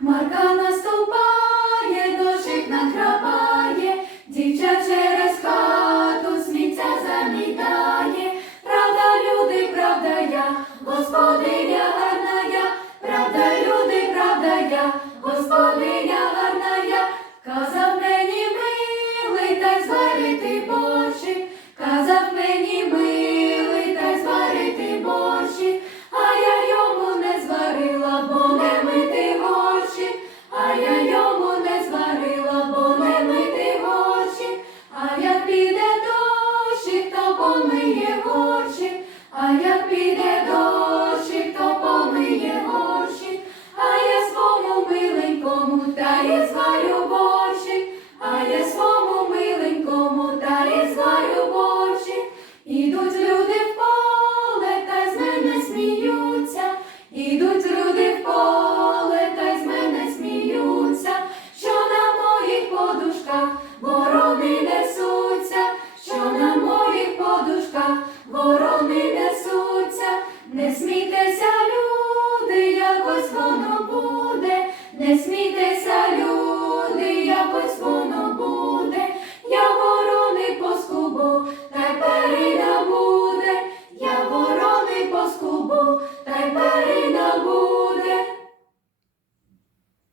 Марка наступає, дощик накрапає, дівча через хату сміття замітає. Правда, люди, правда я, господиня гарна я, правда, люди, правда я, господиня гарна я, казав мені милий, та й зварити Бог. А як піде дощик, то помиє горщик, а я свому миленькому та й зварю борщик, а я свому миленькому та й зварю борщик. Ідуть люди в поле, та з мене сміються, ідуть люди в поле, та з мене сміються, що на моїх подушках не смійтеся, люди, якось воно буде, не смійтеся, люди, якось воно